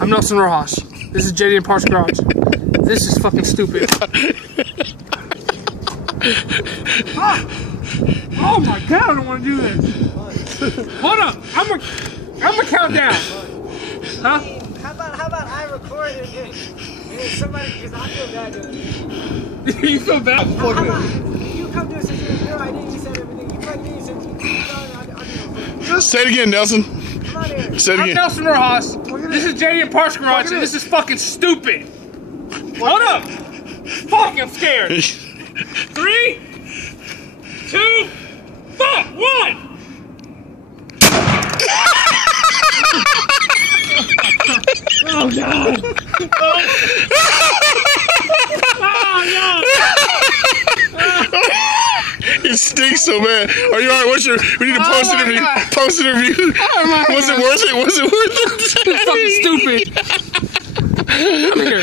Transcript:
I'm Nelson Rojas. This is JDM Parts Garage. This is fucking stupid. Oh my god, I don't want to do this. Hold up, I'm gonna count down. Huh? How about I record it and somebody, because I feel bad doing it. You feel bad? How about you come to us and say, no, I didn't, you said everything. You plug me and said, I'll Say it again, Nelson. come on here. Say it I'm again. Nelson Rojas. This is JDM Parts Garage, and this is fucking stupid. Hold up. Fuck, I'm scared. 3, 2, fuck, 1. Oh god. Oh no. It stinks so bad. Are you alright? We need to post it review. God. Post it review. Oh my Was it God. worth it? Was it worth it? It's fucking stupid. Come here.